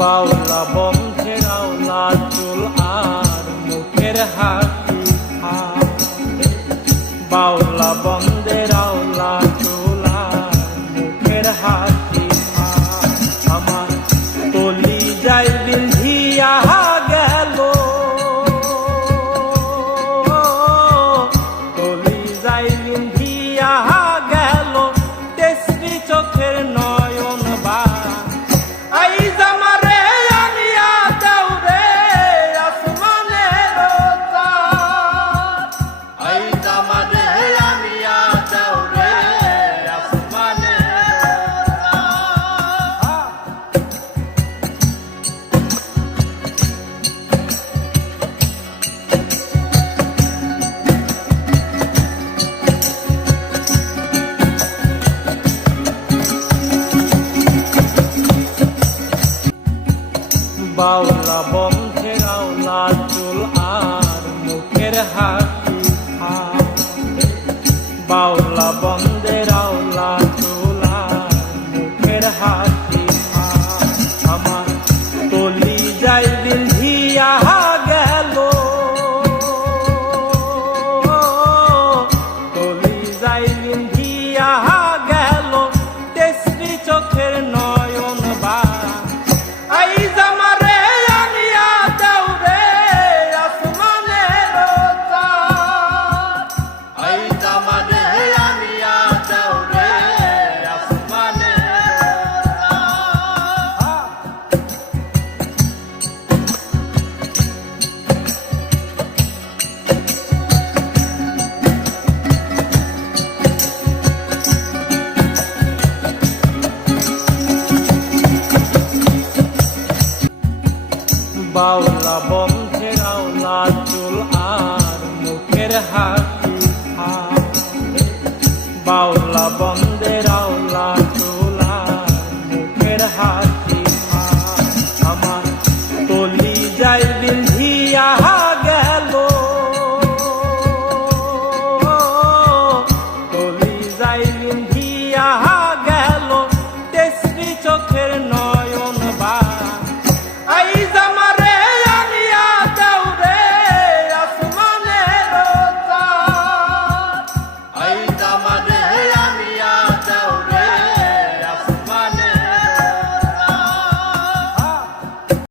বাউলা বংশের আওলা চুল আর মুখের হাত বাউলা বন্ধের লাল চুল আর মুখের হাসি বাউলা বন্ধের আওলা চুল আর মুখের হাসি আমার তলি যাই দিল হিয়া বাউলা বংশের আওলা চুল আর মুখের হাসি বাউলা বন্ধের আওলা চুল আর মুখের হাসি আমার বিন্ধিয়া